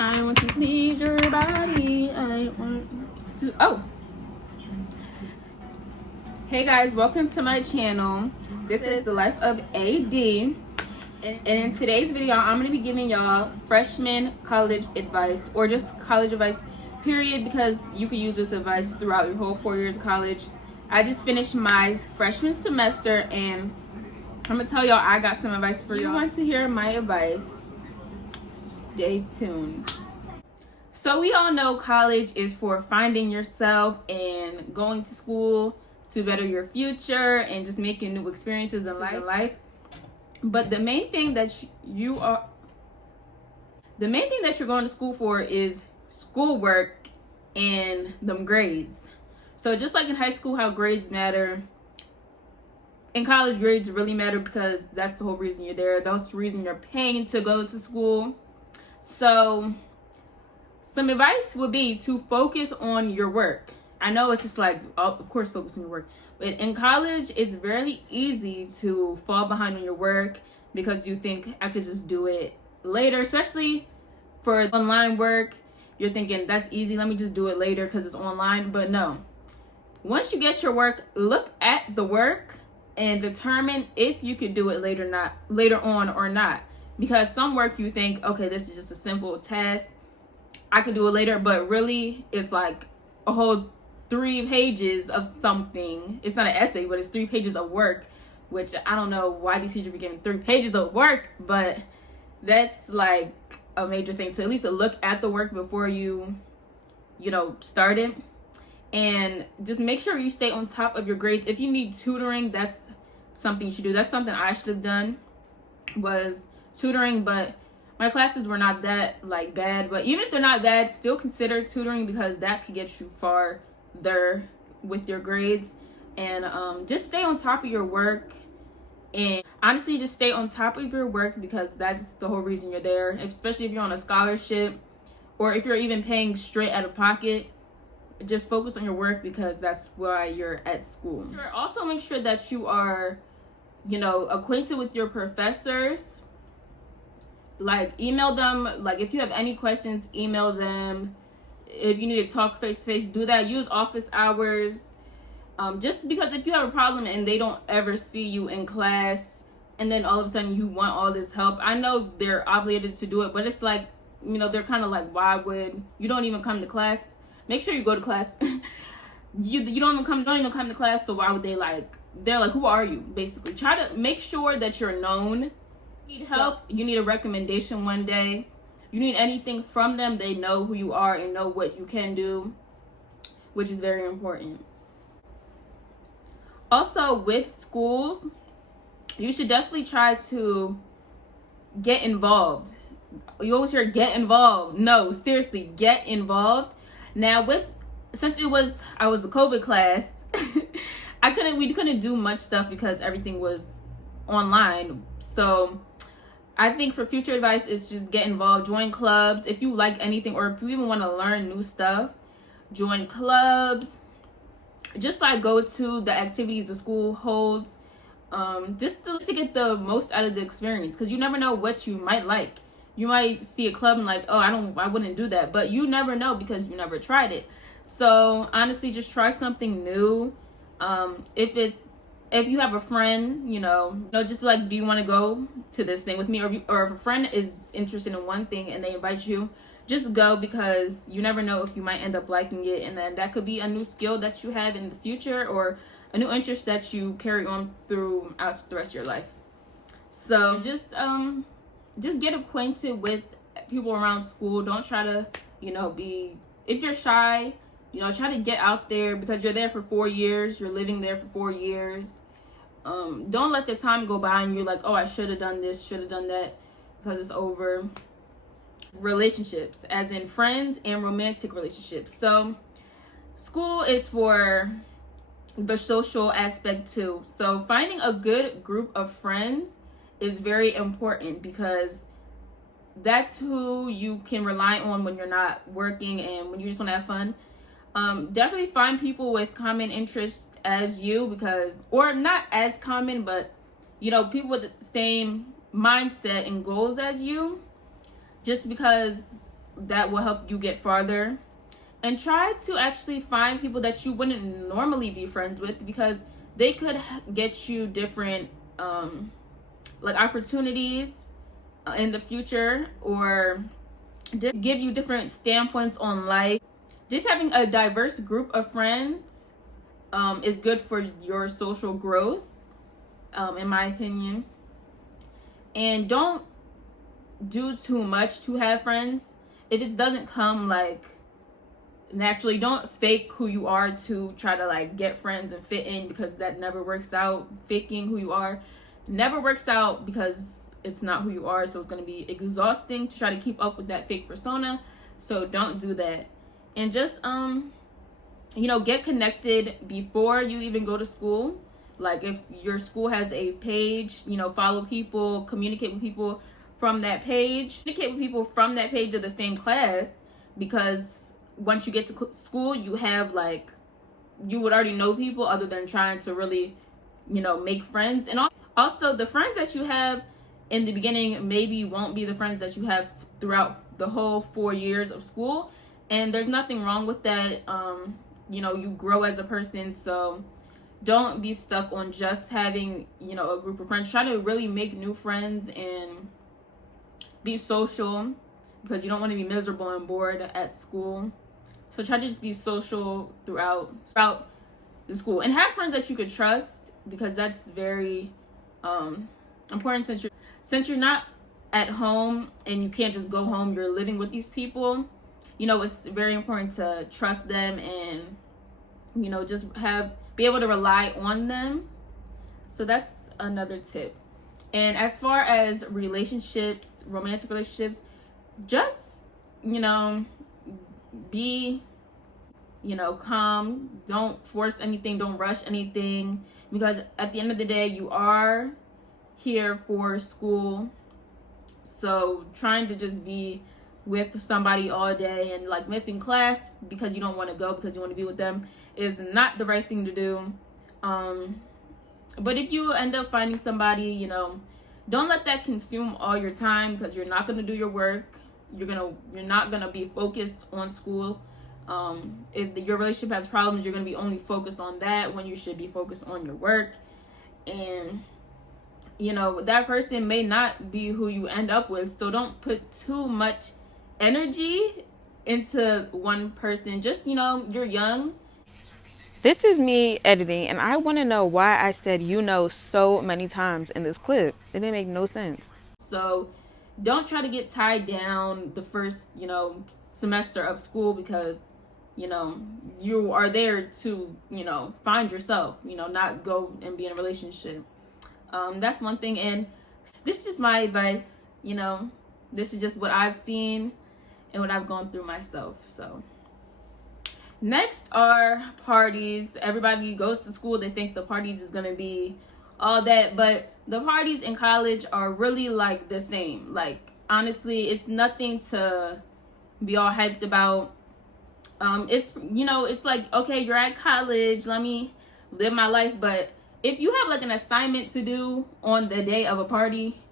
I want to please your body. I want to. Oh, hey guys, welcome to my channel. This is the life of AD. And in today's video, I'm going to be giving y'all freshman college advice, or just college advice, period, because you can use this advice throughout your whole 4 years of college. I just finished my freshman semester, and I'm going to tell y'all I got some advice for y'all. If you want to hear my advice, stay tuned. So we all know college is for finding yourself and going to school to better your future and just making new experiences in life. But the main thing that you're going to school for is schoolwork and them grades. So just like in high school, how grades matter, in college grades really matter because that's the whole reason you're there. That's the reason you're paying to go to school. So some advice would be to focus on your work. I know it's just like, of course, focus on your work. But in college, it's very easy to fall behind on your work because you think I could just do it later, especially for online work. You're thinking that's easy. Let me just do it later because it's online. But no. Once you get your work, look at the work and determine if you could do it later on or not. Because some work you think, okay, this is just a simple task, I could do it later, but really it's like a whole 3 pages of something. It's not an essay, but it's 3 pages of work, which I don't know why these teachers be giving 3 pages of work, but that's like a major thing to at least look at the work before you start it. And just make sure you stay on top of your grades. If you need tutoring, that's something you should do. That's something I should have done, was tutoring, but my classes were not that bad. But even if they're not bad, still consider tutoring because that could get you farther with your grades. And just stay on top of your work. And honestly, just stay on top of your work because that's the whole reason you're there. Especially if you're on a scholarship or if you're even paying straight out of pocket. Just focus on your work because that's why you're at school. Also make sure that you are, acquainted with your professors. Email them. If you have any questions, email them. If you need to talk face to face, do that. Use office hours. Just because if you have a problem and they don't ever see you in class and then all of a sudden you want all this help, I know they're obligated to do it, but it's they're kind of why would you don't even come to class? Make sure you go to class. you don't even come to class, so why would they they're who are you, basically? Try to make sure that you're known. You need help, you need a recommendation one day, you need anything from them, they know who you are and know what you can do, which is very important. Also, with schools, you should definitely try to get involved. You always hear get involved. No, seriously, get involved. Now, since I was a COVID class, we couldn't do much stuff because everything was online. So I think for future advice is just get involved, join clubs. If you like anything or if you even want to learn new stuff, join clubs. Just go to the activities the school holds, just to get the most out of the experience, because you never know what you might like. You might see a club and I wouldn't do that, but you never know because you never tried it. So honestly, just try something new. If you have a friend, just do you want to go to this thing with me? Or if a friend is interested in one thing and they invite you, just go, because you never know if you might end up liking it. And then that could be a new skill that you have in the future or a new interest that you carry on throughout the rest of your life. So just get acquainted with people around school. Don't try to, if you're shy, try to get out there because you're there for 4 years. You're living there for 4 years. Don't let the time go by and you're oh, I should have done this, should have done that, because it's over. Relationships, as in friends and romantic relationships. So school is for the social aspect too. So finding a good group of friends is very important because that's who you can rely on when you're not working and when you just want to have fun. Definitely find people with common interests as you, or not as common, but people with the same mindset and goals as you. Just because that will help you get farther. And try to actually find people that you wouldn't normally be friends with, because they could get you different like opportunities in the future, or give you different standpoints on life. Just having a diverse group of friends is good for your social growth, in my opinion. And don't do too much to have friends. If it doesn't come like naturally, don't fake who you are to try to like get friends and fit in, because that never works out. Faking who you are never works out, because it's not who you are. So it's going to be exhausting to try to keep up with that fake persona. So don't do that. And just get connected before you even go to school. Like if your school has a page, follow people, communicate with people from that page. Communicate with people from that page of the same class, because once you get to school, you have you would already know people, other than trying to really, make friends. And also the friends that you have in the beginning maybe won't be the friends that you have throughout the whole 4 years of school. And there's nothing wrong with that. You grow as a person, so don't be stuck on just having, a group of friends. Try to really make new friends and be social, because you don't want to be miserable and bored at school. So try to just be social throughout the school, and have friends that you could trust, because that's very important, since you're not at home and you can't just go home. You're living with these people. It's very important to trust them, and just be able to rely on them. So that's another tip. And as far as relationships, romantic relationships, just be calm. Don't force anything, don't rush anything, because at the end of the day, you are here for school. So trying to just be with somebody all day and missing class because you don't want to go, because you want to be with them, is not the right thing to do. But if you end up finding somebody, don't let that consume all your time, because you're not going to do your work. You're not going to be focused on school. If your relationship has problems, you're going to be only focused on that, when you should be focused on your work. And that person may not be who you end up with, so don't put too much energy into one person. Just you're young. This is me editing, and I want to know why I said so many times in this clip. It didn't make no sense. So don't try to get tied down the first semester of school, because you are there to find yourself, not go and be in a relationship. That's one thing. And this is just my advice. This is just what I've seen and what I've gone through myself. So next are parties. Everybody goes to school, they think the parties is gonna be all that, but the parties in college are really the same. Honestly, it's nothing to be all hyped about. It's it's okay, you're at college, let me live my life. But if you have an assignment to do on the day of a party,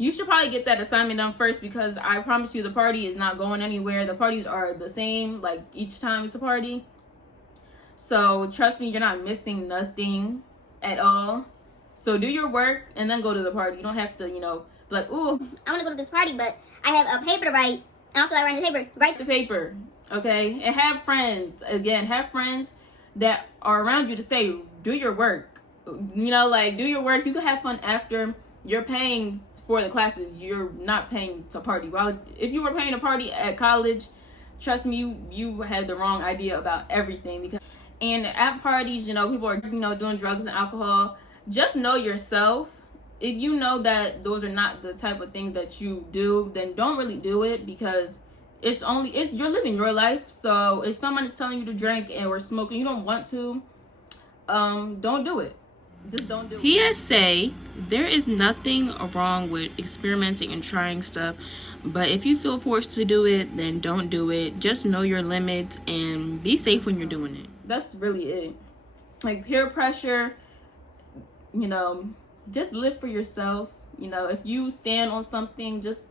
you should probably get that assignment done first, because I promise you the party is not going anywhere. The parties are the same, each time it's a party. So trust me, you're not missing nothing at all. So do your work and then go to the party. You don't have to, be like, ooh, I want to go to this party, but I have a paper to write. I don't feel like writing the paper. Write the paper, okay? And have friends. Again, have friends that are around you to say, do your work. Do your work. You can have fun after. You're paying for the classes. You're not paying to party. Well, if you were paying to party at college, trust me, you had the wrong idea about everything. And at parties, people are, doing drugs and alcohol. Just know yourself. If you know that those are not the type of things that you do, then don't really do it, because you're living your life. So if someone is telling you to drink or smoke and you don't want to, don't do it. Just don't do it. PSA, there is nothing wrong with experimenting and trying stuff, but if you feel forced to do it, then don't do it. Just know your limits and be safe when you're doing it. That's really it. Peer pressure, just live for yourself. If you stand on something, just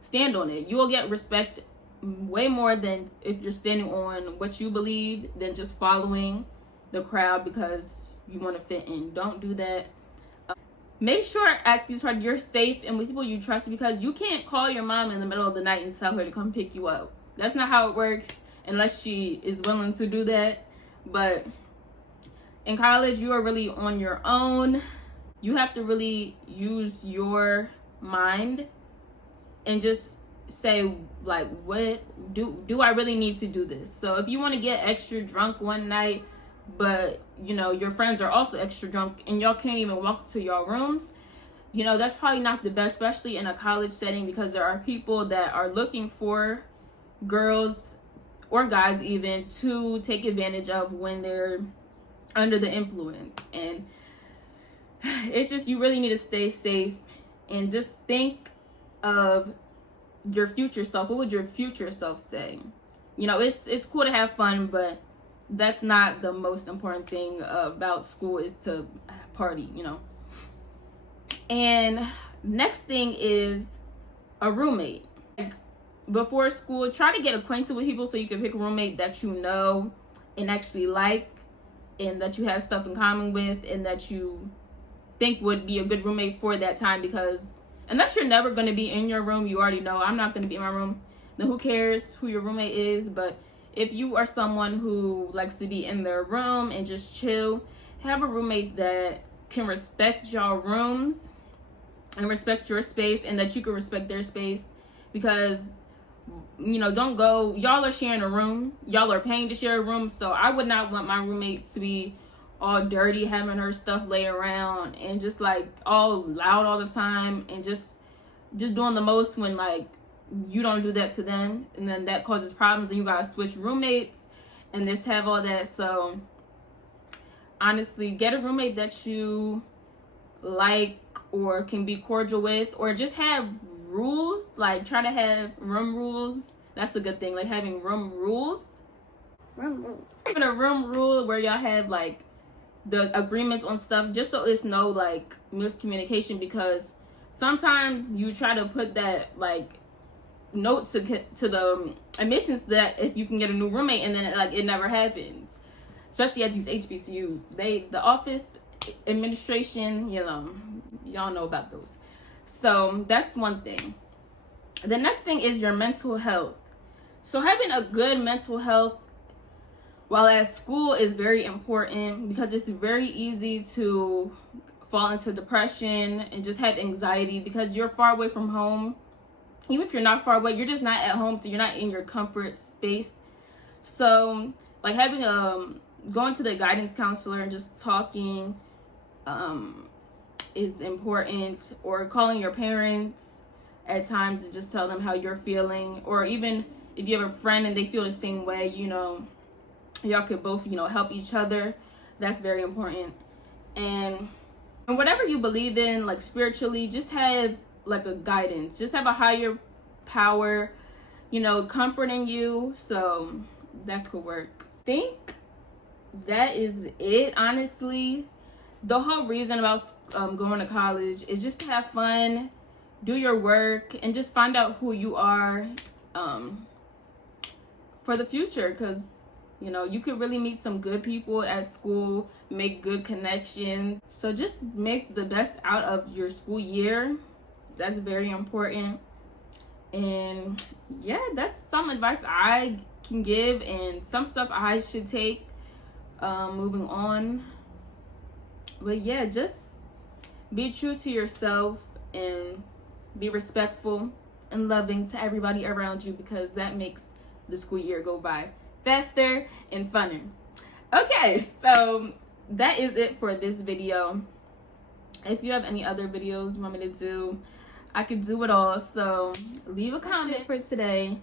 stand on it. You will get respect way more than if you're standing on what you believe than just following the crowd because you want to fit in. Don't do that. Make sure at these parties you're safe and with people you trust, because you can't call your mom in the middle of the night and tell her to come pick you up. That's not how it works unless she is willing to do that. But in college, you are really on your own. You have to really use your mind and just say, like, what do I really need to do this? So if you want to get extra drunk one night, but you know your friends are also extra drunk and y'all can't even walk to your rooms, you know, that's probably not the best, especially in a college setting, because there are people that are looking for girls or guys even to take advantage of when they're under the influence. And it's just, you really need to stay safe and just think of your future self. What would your future self say? You know, it's cool to have fun, but that's not the most important thing about school, is to party, you know. And next thing is a roommate. Like, before school, try to get acquainted with people so you can pick a roommate that you know and actually like, and that you have stuff in common with, and that you think would be a good roommate for that time. Because unless you're never going to be in your room, you already know I'm not going to be in my room, then who cares who your roommate is? But if you are someone who likes to be in their room and just chill, have a roommate that can respect your rooms and respect your space, and that you can respect their space. Because, you know, don't go, y'all are sharing a room, y'all are paying to share a room, so I would not want my roommate to be all dirty, having her stuff laid around and just like all loud all the time, and just doing the most when like you don't do that to them, and then that causes problems and you guys switch roommates and just have all that. So honestly, get a roommate that you like or can be cordial with, or just have rules. Like, try to have room rules. That's a good thing, like having room rules. Having a room rule where y'all have like the agreements on stuff, just so it's no like miscommunication. Because sometimes you try to put that like note to the admissions that if you can get a new roommate, and then it never happens, especially at these HBCUs. The office administration, you know, y'all know about those. So that's one thing. The next thing is your mental health. So having a good mental health while at school is very important, because it's very easy to fall into depression and just have anxiety because you're far away from home. Even if you're not far away, you're just not at home, so you're not in your comfort space. So like having going to the guidance counselor and just talking is important, or calling your parents at times to just tell them how you're feeling, or even if you have a friend and they feel the same way, you know, y'all could both, you know, help each other. That's very important. And whatever you believe in, like spiritually, just have like a guidance, just have a higher power, you know, comforting you. So that could work. I think that is it, honestly. The whole reason about going to college is just to have fun, do your work, and just find out who you are for the future. Because, you know, you could really meet some good people at school, make good connections. So just make the best out of your school year. That's very important. And yeah, that's some advice I can give, and some stuff I should take moving on. But yeah, just be true to yourself and be respectful and loving to everybody around you, because that makes the school year go by faster and funner. Okay, so that is it for this video. If you have any other videos you want me to do, I could do it all. So leave a comment for today.